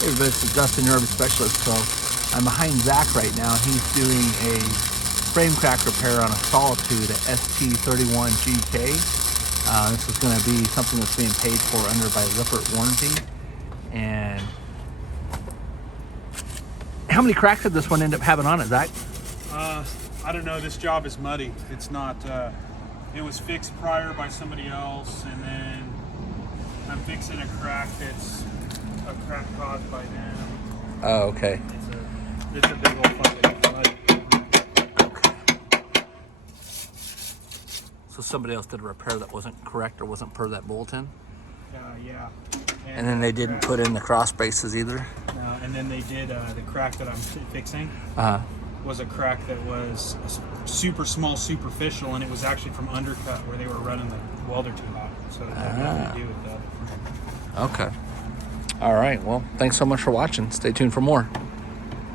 Hey, this is Dustin, your RV specialist. So I'm behind Zach right now. He's doing a frame crack repair on a Solitude ST31GK. This is going to be something that's being paid for under by Lippert warranty. And how many cracks did this one end up having on it, Zach? I don't know. This job is muddy. It's not. It was fixed prior by somebody else, and then I'm fixing a crack that's a crack caused by them. Oh, okay. It's a big old fucking mud. Okay. So somebody else did a repair that wasn't correct or wasn't per that bulletin? Yeah. And then they didn't put in the cross braces either? And then they did the crack that I'm fixing. Was a crack that was super small, superficial, and it was actually from undercut where they were running the welder too hot. So it had nothing to do with that. Okay. All right. Well, thanks so much for watching. Stay tuned for more.